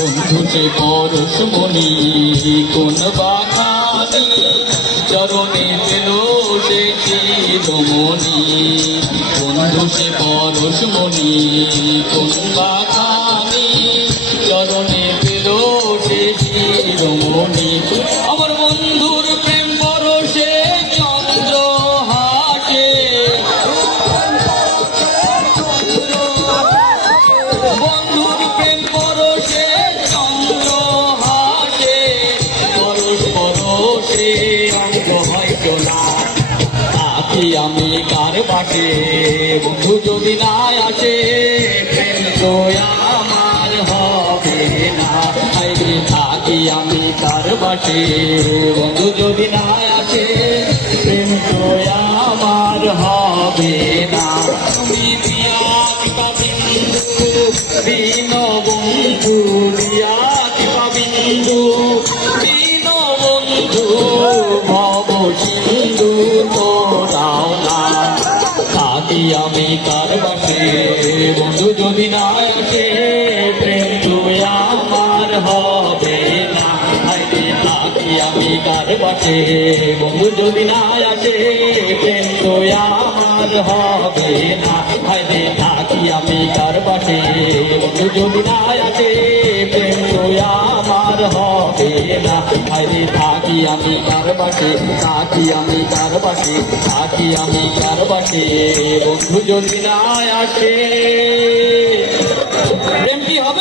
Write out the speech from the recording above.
বন্ধু সে পরশমণি কোন বাখানি চরণে পেল সে শিরোমণি। বন্ধু সে পরশমণি কোন বাখানি চরণে পেল সে শিরোমণি। আমার বন্ধুর প্রেম পরশে চন্দ্র হাসে, বন্ধুর প্রেম পরশে চন্দ্র হাসে, পরশ পরশে অঙ্গ হয়তো না। থাকি আমি কার বাটে বন্ধু যদি না আসে, প্রেম তো আমার হবে না। থাকি আমি কার বাটে বন্ধু যদি না আসে, প্রেম তো আমার হবে না। তুমি প্রিয়া বিন্দু দীন বন্ধু, প্রিয়া বিন্দু দীন বন্ধু, ভব সিন্ধু তোরাও না। থাকি আমি কার বাটে বন্ধু যদি না আসে, প্রেম তো আমার হবে না। থাকি আমি কার বাটে বন্ধু যদি না আসে, প্রেম তো আমার হবে না। থাকি আমি কার বাটে বন্ধু যদি না আসে, প্রেম তো আমার হবে না। থাকি আমি কার বাটে, থাকি আমি কার বাটে, থাকি আমি কার বাটে বন্ধু যদি না আসে, প্রেম কি হবে?